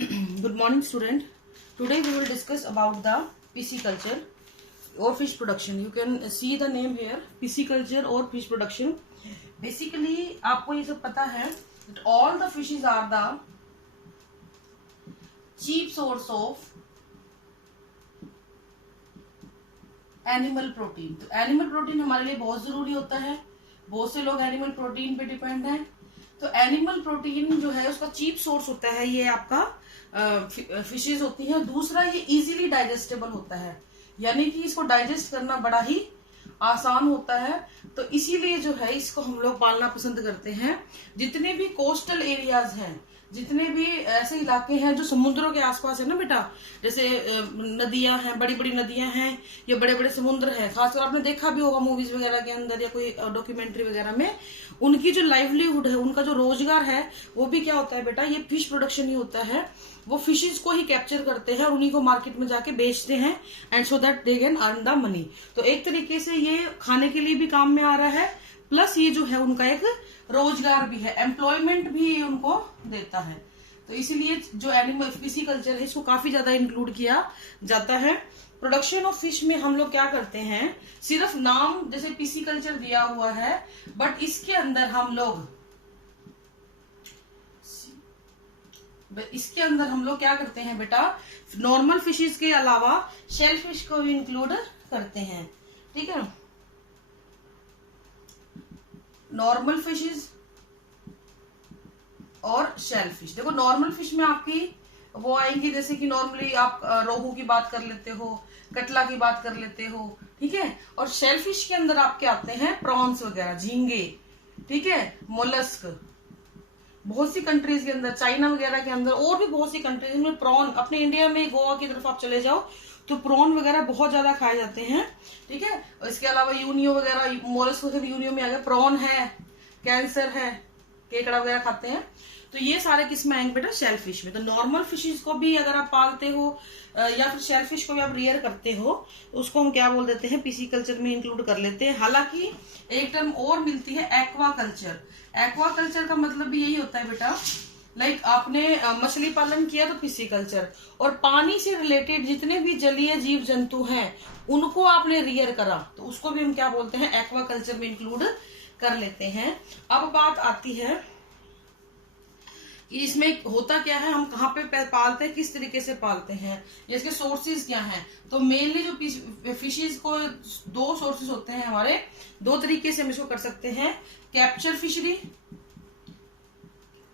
Good morning, student. Today we will discuss about the pisciculture or fish production. You can see the name here, pisciculture or fish production. Basically, आपको ये सब पता है that all the fishes are the cheap source of animal protein. तो animal protein हमारे लिए बहुत जरूरी होता है। बहुत से लोग एनिमल प्रोटीन पे डिपेंड हैं। तो एनिमल प्रोटीन जो है उसका चीप सोर्स होता है, ये आपका फिशेज होती हैं। दूसरा, ये इजीली डाइजेस्टेबल होता है, यानी कि इसको डाइजेस्ट करना बड़ा ही आसान होता है। तो इसीलिए जो है इसको हम लोग पालना पसंद करते हैं। जितने भी कोस्टल एरियाज हैं, जितने भी ऐसे इलाके हैं जो समुद्रों के आसपास है ना बेटा, जैसे नदियां हैं, बड़ी बड़ी नदियां हैं या बड़े बड़े समुद्र हैं, खासकर आपने देखा भी होगा मूवीज वगैरह के अंदर या कोई डॉक्यूमेंट्री वगैरह में, उनकी जो लाइवलीहुड है, उनका जो रोजगार है, वो भी क्या होता है बेटा, ये फिश प्रोडक्शन ही होता है। वो फिशेज को ही कैप्चर करते हैं और उन्हीं को मार्केट में जाके बेचते हैं, and so that they can earn the money. तो एक तरीके से ये खाने के लिए भी काम में आ रहा है, प्लस ये जो है उनका एक रोजगार भी है, एम्प्लॉयमेंट भी उनको देता है। तो इसीलिए जो एनिमल पिसीकल्चर है इसको काफी ज्यादा इंक्लूड किया जाता है। प्रोडक्शन ऑफ फिश में हम लोग क्या करते हैं, सिर्फ नाम जैसे पिसीकल्चर दिया हुआ है, बट इसके अंदर हम लोग क्या करते हैं बेटा, नॉर्मल फिशेस के अलावा शेल फिश को भी इंक्लूड करते हैं। ठीक है, नॉर्मल फिशेस और शेल फिश। देखो नॉर्मल फिश में आपकी वो आएंगी, जैसे कि नॉर्मली आप रोहू की बात कर लेते हो, कटला की बात कर लेते हो, ठीक है। और शेल फिश के अंदर आपके आते हैं प्रॉन्स वगैरह, झींगे, ठीक है, मोलस्क। बहुत सी कंट्रीज के अंदर, चाइना वगैरह के अंदर और भी बहुत सी कंट्रीज में प्रॉन, अपने इंडिया में गोवा की तरफ आप चले जाओ तो प्रॉन वगैरह बहुत ज्यादा खाए जाते हैं, ठीक है। और इसके अलावा यूनियो वगैरह, मोलस्क यूनियो में आ गया, प्रॉन है, कैंसर है, केकड़ा वगैरह खाते हैं। तो ये सारे किस में आएंगे बेटा, शेल फिश में। तो नॉर्मल फिशेज को भी अगर आप पालते हो या फिर शेल फिश को भी आप रियर करते हो, तो उसको हम क्या बोल देते हैं, पिसीकल्चर में इंक्लूड कर लेते हैं। हालांकि एक टर्म और मिलती है, एक्वाकल्चर। एक्वाकल्चर का मतलब भी यही होता है बेटा, लाइक आपने मछली पालन किया तो पिसीकल्चर, और पानी से रिलेटेड जितने भी जलीय जीव जंतु हैं उनको आपने रियर करा, तो उसको भी हम क्या बोलते हैं, एक्वाकल्चर में इंक्लूड कर लेते हैं। अब बात आती है कि इसमें होता क्या है, हम कहाँ पे पालते हैं, किस तरीके से पालते हैं, इसके सोर्सेज क्या हैं। तो मेनली जो फिशेज को दो सोर्सेज होते हैं हमारे, दो तरीके से हम इसको कर सकते हैं, कैप्चर फिशरी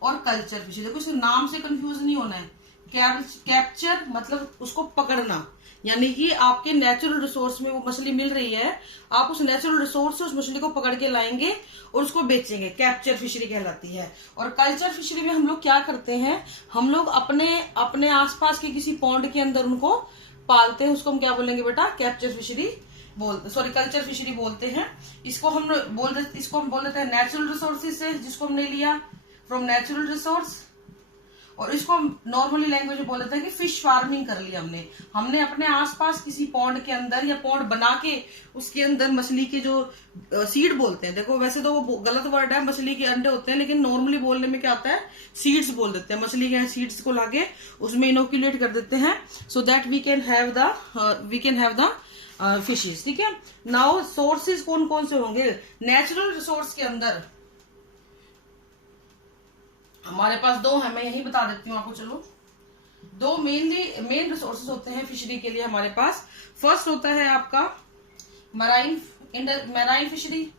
और कल्चर फिशरी। देखो इस नाम से कंफ्यूज नहीं होना है। कैप्चर मतलब उसको पकड़ना, यानी कि आपके नेचुरल रिसोर्स में वो मछली मिल रही है, आप उस नेचुरल रिसोर्स से उस मछली को पकड़ के लाएंगे और उसको बेचेंगे, कैप्चर फिशरी कहलाती है। और कल्चर फिशरी में हम लोग क्या करते हैं, हम लोग अपने आसपास के किसी पॉन्ड के अंदर उनको पालते हैं, उसको हम क्या बोलेंगे बेटा, कैप्चर फिशरी कल्चर फिशरी बोलते हैं। इसको हम बोल देते हैं नेचुरल रिसोर्सेज से, जिसको हमने लिया फ्रॉम नेचुरल रिसोर्स, और इसको हम नॉर्मली लैंग्वेज में बोल देते हैं कि फिश फार्मिंग कर लिया हमने अपने आसपास किसी पॉन्ड के अंदर या पॉन्ड बना के उसके अंदर मछली के जो सीड बोलते हैं, देखो वैसे तो वो गलत वर्ड है, मछली के अंडे होते हैं, लेकिन नॉर्मली बोलने में क्या आता है, सीड्स बोल देते हैं। मछली के सीड्स को लाके उसमें इनोक्यूलेट कर देते हैं, so that we can have the fishes. ठीक है, नाउ सोर्सेज कौन कौन से होंगे, नेचुरल रिसोर्स के अंदर हमारे पास दो है, मैं यही बता देती हूँ आपको। चलो, दो मेन रिसोर्सेज होते हैं फिशरी के लिए हमारे पास। फर्स्ट होता है आपका मैराइन फिशरी।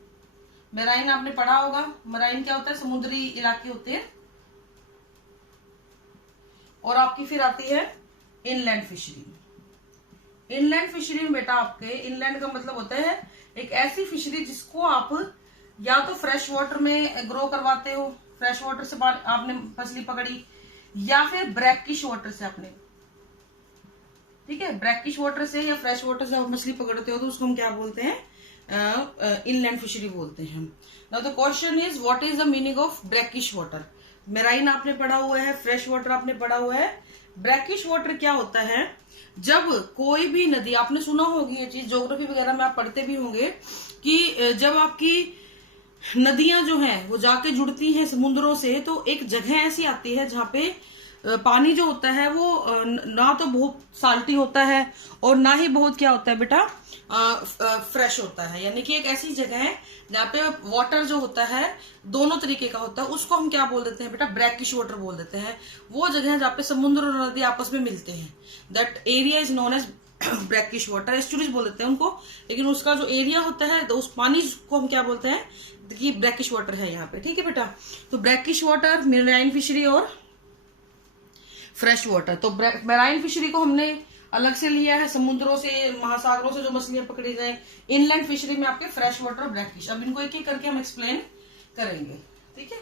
मैराइन आपने पढ़ा होगा, मैराइन क्या होता है, समुद्री इलाके होते हैं। और आपकी फिर आती है इनलैंड फिशरी। इनलैंड फिशरी में बेटा आपके, इनलैंड का मतलब होता है एक ऐसी फिशरी जिसको आप या तो फ्रेश वाटर में ग्रो करवाते हो, फ्रेश वाटर से आपने मछली पकड़ी, या फिर ब्रैकिश वाटर से आपने, ठीक है, ब्रैकिश वाटर से या फ्रेश वाटर से आप मछली पकड़ते हो, तो उसको हम क्या बोलते हैं, इनलैंड फिशरी बोलते हैं। Now the question is what is the meaning of brackish water. Marine आपने पढ़ा हुआ है, फ्रेश वाटर आपने पढ़ा हुआ है। ब्रैकिश वाटर क्या होता है, जब कोई भी नदी, आपने सुना होगी ये चीज, ज्योग्राफी वगैरह में आप पढ़ते भी होंगे कि जब आपकी नदियां जो हैं वो जाके जुड़ती हैं समुद्रों से, तो एक जगह ऐसी आती है जहाँ पे पानी जो होता है वो ना तो बहुत साल्टी होता है और ना ही बहुत क्या होता है बेटा फ्रेश होता है। यानी कि एक ऐसी जगह है जहाँ पे वाटर जो होता है दोनों तरीके का होता है, उसको हम क्या बोल देते हैं बेटा, ब्रैकिश वाटर बोल देते हैं। वो जगह है जहाँ पे समुद्र और नदी आपस में मिलते हैं, that area is known as brackish water. Estuaries बोल देते हैं उनको, लेकिन उसका जो एरिया होता है तो उस पानी को हम क्या बोलते हैं कि ब्रैकिश वाटर है यहाँ पे, ठीक है बेटा। तो ब्रैकिश वाटर, मेराइन फिशरी और फ्रेश वाटर। तो मेराइन फिशरी को हमने अलग से लिया है, समुद्रों से महासागरों से जो मछलियां पकड़ी जाए। इनलैंड फिशरी में आपके फ्रेश वाटर और ब्रैकिश। अब इनको एक एक करके हम एक्सप्लेन करेंगे, ठीक है।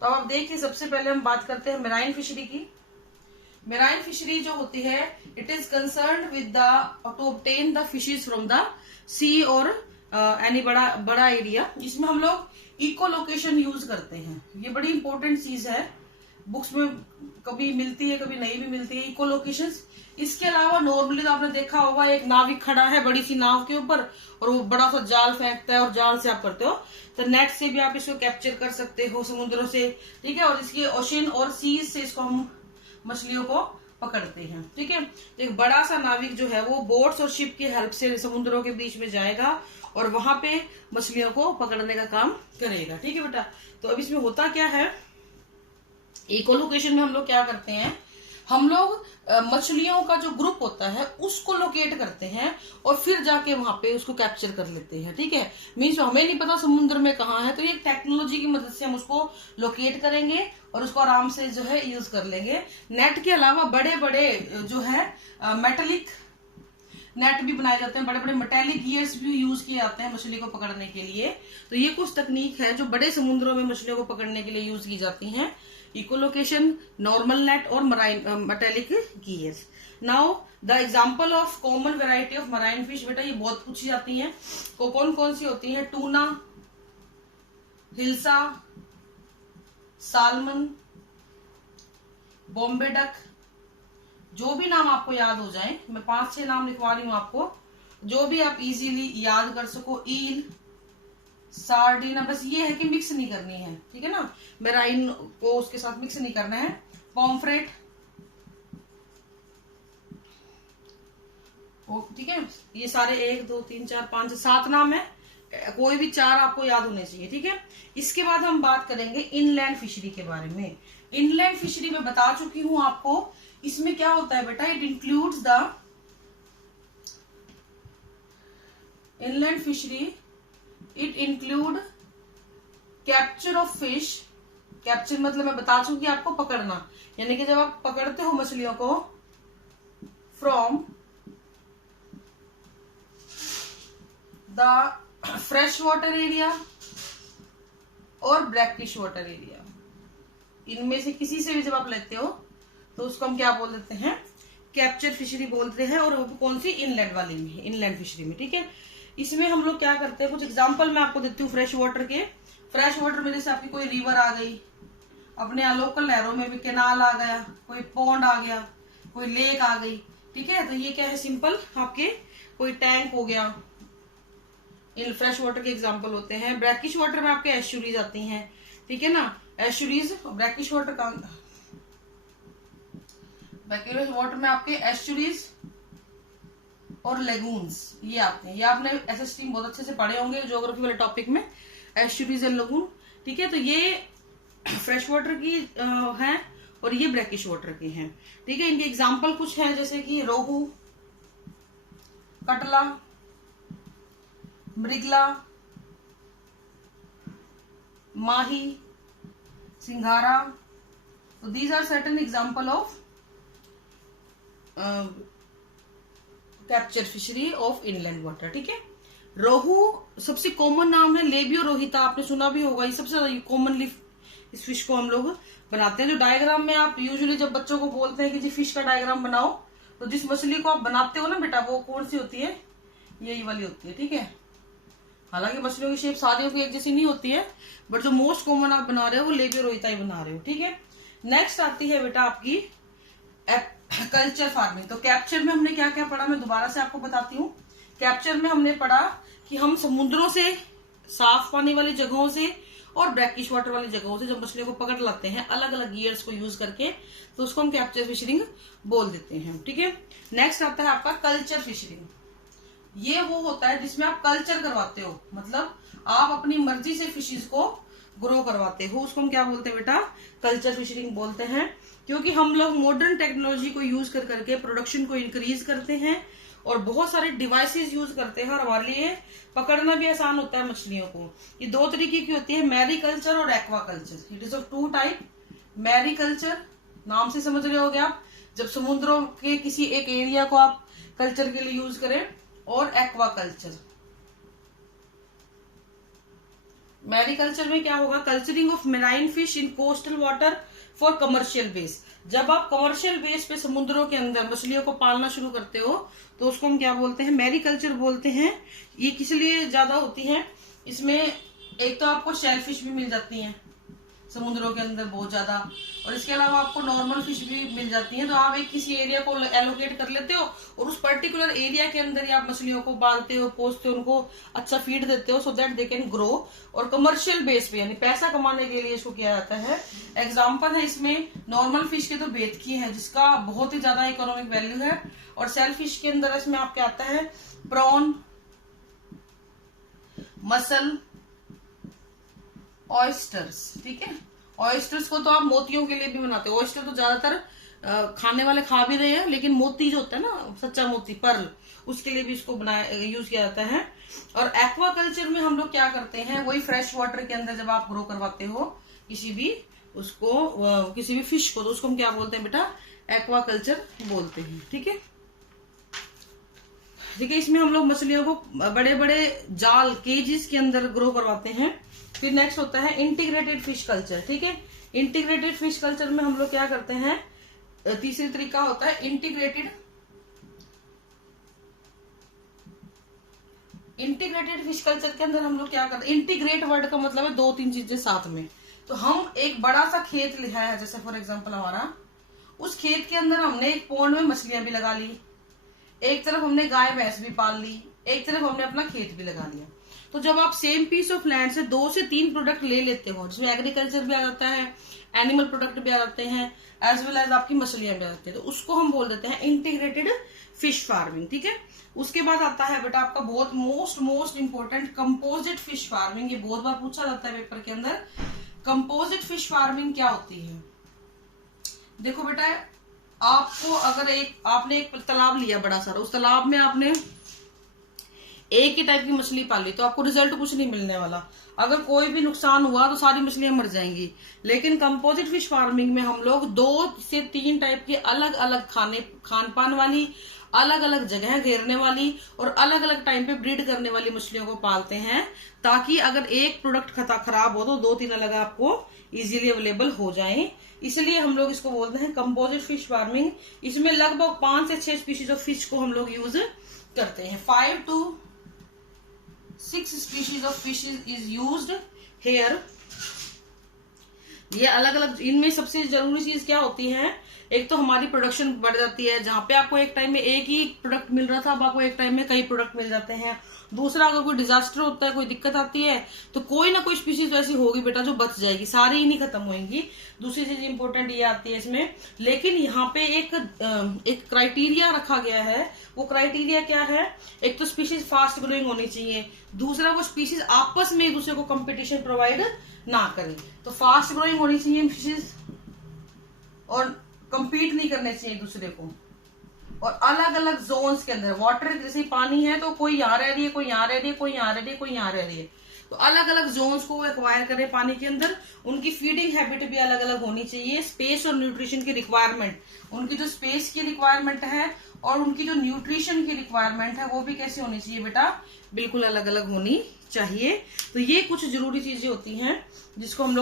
तो अब आप देखिए, सबसे पहले हम बात करते हैं मेराइन फिशरी की। मेराइन फिशरी जो होती है, it is concern with the to obtain the fishes from the sea और एनी बड़ा एरिया। इसमें हम लोग इको लोकेशन यूज करते हैं। ये बड़ी इंपॉर्टेंट चीज है, बुक्स में कभी मिलती है कभी नहीं भी मिलती है, इको लोकेशंस। इसके अलावा नॉर्मली तो आपने देखा होगा, एक नाविक खड़ा है बड़ी सी नाव के ऊपर और वो बड़ा सा जाल फेंकता है और जाल से आप करते हो, तो नेट से भी आप इसको कैप्चर कर सकते हो समुद्रों से, ठीक है। और इसके ओशन और सीज से इसको हम मछलियों को पकड़ते हैं, ठीक है। एक बड़ा सा नाविक जो है वो बोट्स और शिप की हेल्प से समुद्रों के बीच में जाएगा और वहां पे मछलियों को पकड़ने का काम करेगा, ठीक है बेटा। तो अब इसमें होता क्या है, इको लोकेशन में हम लोग क्या करते हैं, हम लोग मछलियों का जो ग्रुप होता है उसको लोकेट करते हैं और फिर जाके वहां पे उसको कैप्चर कर लेते हैं, ठीक है। मीन्स हमें नहीं पता समुद्र में कहाँ है, तो ये टेक्नोलॉजी की मदद से हम उसको लोकेट करेंगे और उसको आराम से जो है यूज कर लेंगे। नेट के अलावा बड़े बड़े जो है मेटेलिक नेट भी बनाए जाते हैं, बड़े बड़े मेटेलिक गियर्स भी यूज किए जाते हैं मछली को पकड़ने के लिए। तो ये कुछ तकनीक है जो बड़े समुद्रों में मछलियों को पकड़ने के लिए यूज की जाती हैं। इकोलोकेशन, नॉर्मल नेट और marine metallic gears. Now the example of common variety of marine fish, बेटा ये बहुत पूछी जाती है। कौन कौन सी होती है, tuna, hilsa, salmon, Bombay duck. जो भी नाम आपको याद हो जाए, मैं 5-6 नाम लिखवा रही हूं आपको, जो भी आप इजीली याद कर सको। ईल, सार्डिन, बस ये है कि मिक्स नहीं करनी है, ठीक है ना, मेराइन को उसके साथ मिक्स नहीं करना है। पॉम्फ्रेट, ठीक है। ये सारे 1 2 3 4 5 7 नाम है, कोई भी 4 आपको याद होने चाहिए, ठीक है। इसके बाद हम बात करेंगे इनलैंड फिशरी के बारे में। इनलैंड फिशरी में बता चुकी हूं आपको, इसमें क्या होता है बेटा, it includes the inland fishery, it include capture of fish. Capture मतलब मैं बता चुकी आपको पकड़ना, यानी कि जब आप पकड़ते हो मछलियों को from the fresh water area और ब्रैकिश वाटर एरिया, इनमें से किसी से भी जब आप लेते हो तो उसको हम क्या बोल देते हैं, कैप्चर फिशरी बोलते हैं। और कौन सी, इनलैंड वाली में, इनलैंड फिशरी में, ठीक है। इसमें हम लोग क्या करते हैं, कुछ एग्जांपल मैं आपको देती हूँ फ्रेश वाटर के। फ्रेश वाटर में जैसे आपकी कोई रिवर आ गई, अपने यहाँ लोकल नहरों में भी कैनाल आ गया, कोई पॉन्ड आ गया, कोई लेक आ गई, ठीक है। तो ये क्या है, सिंपल आपके कोई टैंक हो गया, इन फ्रेश वाटर के एग्जाम्पल होते हैं। ब्रैकिश वाटर में आपके एस्चुरीज आती हैं, ठीक है ना। एस्चुरीज, ब्रैकिश वाटर का, ब्रैकिश वाटर में आपके एस्चुरीज और लेगून्स ये आते हैं। ये आपने एसएसटी में बहुत अच्छे से पढ़े होंगे ज्योग्राफी वाले टॉपिक में, एस्चुरीज एंड लेगून, ठीक है। तो ये फ्रेश वाटर की हैं और ये ब्रैकिश वाटर की हैं, ठीक है। इनके एग्जाम्पल कुछ हैं, जैसे कि रोहू, कटला, मृगला, माही, सिंघारा। तो these are certain example of capture fishery of inland water, ठीक है। रोहू सबसे कॉमन नाम है, लेबियो रोहिता, आपने सुना भी होगा। ये सबसे ज्यादा कॉमनली इस फिश को हम लोग बनाते हैं। जो डायग्राम में आप यूजुअली जब बच्चों को बोलते हैं कि जी फिश का डायग्राम बनाओ, तो जिस मछली को आप बनाते हो ना बेटा, वो कौन सी होती है, यही वाली होती है, ठीक है। हालांकि मछलियों की शेप सारियों की एक जैसी नहीं होती है, बट जो मोस्ट कॉमन आप बना रहे हो वो लेबियो रोहिता ही बना रहे हो, ठीक है। नेक्स्ट आती है बेटा आपकी कल्चर फार्मिंग। तो कैप्चर में हमने क्या क्या पढ़ा, मैं दोबारा से आपको बताती हूँ। कैप्चर में हमने पढ़ा कि हम समुद्रों से, साफ पानी वाली जगहों से और ब्रैकिश वाटर वाली जगहों से जब मछलियों को पकड़ लाते हैं अलग अलग गियर्स को यूज करके, तो उसको हम कैप्चर फिशरिंग बोल देते हैं। ठीक है, नेक्स्ट आता है आपका कल्चर फिशरिंग। ये वो होता है जिसमें आप कल्चर करवाते हो, मतलब आप अपनी मर्जी से फिशेज को ग्रो करवाते हो, उसको हम क्या बोलते हैं बेटा, कल्चर फिशरिंग बोलते हैं। क्योंकि हम लोग मॉडर्न टेक्नोलॉजी को यूज कर करके प्रोडक्शन को इंक्रीज करते हैं और बहुत सारे डिवाइसेस यूज करते हैं, और हमारे लिए पकड़ना भी आसान होता है मछलियों को। ये दो तरीके की होती है, मैरीकल्चर और aquaculture. It is of two type. Mariculture नाम से समझ रहे होगे आप, जब समुद्रों के किसी एक एरिया को आप कल्चर के लिए यूज करें, और एक्वाकल्चर। मैरीकल्चर में क्या होगा, culturing of marine fish in coastal water for commercial base. जब आप कमर्शियल बेस पे समुद्रों के अंदर मछलियों को पालना शुरू करते हो तो उसको हम क्या बोलते हैं, मैरीकल्चर बोलते हैं। ये किस लिए ज्यादा होती है, इसमें एक तो आपको शेल फिश भी मिल जाती हैं समुद्रों के अंदर बहुत ज्यादा, और इसके अलावा आपको नॉर्मल फिश भी मिल जाती हैं। तो आप एक किसी एरिया को एलोकेट कर लेते हो और उस पर्टिकुलर एरिया के अंदर ही आप मछलियों को पालते हो, पोसते हो, उनको अच्छा फीड देते हो, so that they can grow. और कमर्शियल बेस पे यानी पैसा कमाने के लिए इसको किया जाता है। एग्जाम्पल है इसमें नॉर्मल फिश के तो बेतकी है जिसका बहुत ही ज्यादा इकोनॉमिक वैल्यू है, और सेल फिश के अंदर इसमें आपके आता है प्रॉन, मसल, ऑयस्टर्स। ठीक है, ऑयस्टर्स को तो आप मोतियों के लिए भी बनाते हो। ऑयस्टर तो ज्यादातर खाने वाले खा भी रहे हैं, लेकिन मोती जो होता है ना, सच्चा मोती, पर्ल, उसके लिए भी इसको यूज किया जाता है। और एक्वाकल्चर में हम लोग क्या करते हैं, वही फ्रेश वाटर के अंदर जब आप ग्रो करवाते हो किसी भी किसी भी फिश को, तो उसको हम क्या बोलते हैं बेटा, एक्वाकल्चर बोलते हैं। ठीक है, ठीक है, इसमें हम लोग मछलियों को बड़े बड़े जाल, केजेस के अंदर ग्रो करवाते हैं। फिर नेक्स्ट होता है इंटीग्रेटेड फिश कल्चर। ठीक है, इंटीग्रेटेड फिश कल्चर में हम लोग क्या करते हैं, तीसरी तरीका होता है इंटीग्रेटेड फिश कल्चर के अंदर हम लोग क्या करते हैं, इंटीग्रेट वर्ड का मतलब है दो तीन चीजें साथ में। तो हम एक बड़ा सा खेत लिया है, जैसे फॉर एग्जांपल हमारा, उस खेत के अंदर हमने एक पॉन्ड में मछलियां भी लगा ली, एक तरफ हमने गाय भैंस भी पाल ली, एक तरफ हमने अपना खेत भी लगा लिया। तो जब आप सेम पीस ऑफ लैंड से 2 से 3 प्रोडक्ट ले लेते हो, जिसमें एग्रीकल्चर भी आ जाता है, एनिमल प्रोडक्ट भी आ जाते हैं, एज वेल एज आपकी मछलियां भी आ जाती है, तो उसको हम बोल देते हैं इंटीग्रेटेड फिश फार्मिंग। ठीक है, उसके बाद आता है बेटा आपका बहुत most important composite fish farming. ये बहुत बार पूछा जाता है पेपर के अंदर, कंपोजिट फिश फार्मिंग क्या होती है। देखो बेटा, आपको अगर आपने एक तालाब लिया बड़ा सारा, उस तालाब में आपने एक ही टाइप की मछली पाली, तो आपको रिजल्ट कुछ नहीं मिलने वाला। अगर कोई भी नुकसान हुआ तो सारी मछलियां मर जाएंगी। लेकिन कंपोजिट फिश फार्मिंग में हम लोग 2 से 3 टाइप की अलग अलग खान पान वाली, अलग अलग जगह घेरने वाली और अलग अलग टाइम पे ब्रीड करने वाली मछलियों को पालते हैं, ताकि अगर एक प्रोडक्ट खराब हो तो 2-3 अलग आपको इजीली अवेलेबल हो जाए। इसलिए हम लोग इसको बोलते हैं कंपोजिट फिश फार्मिंग। इसमें लगभग 5 से 6 स्पीशीज ऑफ फिश को हम लोग यूज करते हैं। 5 to 6 species of fishes is used here. ये अलग अलग, इनमें सबसे जरूरी चीज क्या होती है, एक तो हमारी प्रोडक्शन बढ़ जाती है, जहां पे आपको एक टाइम में एक ही प्रोडक्ट मिल रहा था, अब आपको एक टाइम में कई प्रोडक्ट मिल जाते हैं। दूसरा, अगर कोई डिजास्टर होता है, कोई दिक्कत आती है, तो कोई ना कोई स्पीशीज ऐसी होगी बेटा जो बच जाएगी, सारी ही नहीं खत्म होंगी। दूसरी चीज इंपॉर्टेंट ये आती है इसमें, लेकिन यहाँ पे एक क्राइटेरिया रखा गया है। वो क्राइटेरिया क्या है, एक तो स्पीशीज फास्ट ग्रोइंग होनी चाहिए, दूसरा वो स्पीशीज आपस में एक दूसरे को कंपटीशन प्रोवाइड ना करें। तो फास्ट ग्रोइंग होनी चाहिए फिशेज, और कंपीट नहीं करने चाहिए एक दूसरे को, और अलग अलग जोन्स के अंदर, वाटर जैसे पानी है तो कोई यहाँ रह रही है, कोई यहाँ रह रही है, कोई यहाँ रह रही है, कोई यहाँ रह रही है, तो अलग अलग जोन्स को एक्वायर करें पानी के अंदर। उनकी फीडिंग हैबिट भी अलग अलग होनी चाहिए। स्पेस और न्यूट्रिशन की रिक्वायरमेंट, उनकी जो स्पेस की रिक्वायरमेंट है और उनकी जो न्यूट्रिशन की रिक्वायरमेंट है वो भी कैसी होनी चाहिए बेटा, बिल्कुल अलग अलग होनी चाहिए। तो ये कुछ जरूरी चीजें होती हैं जिसको हम लोग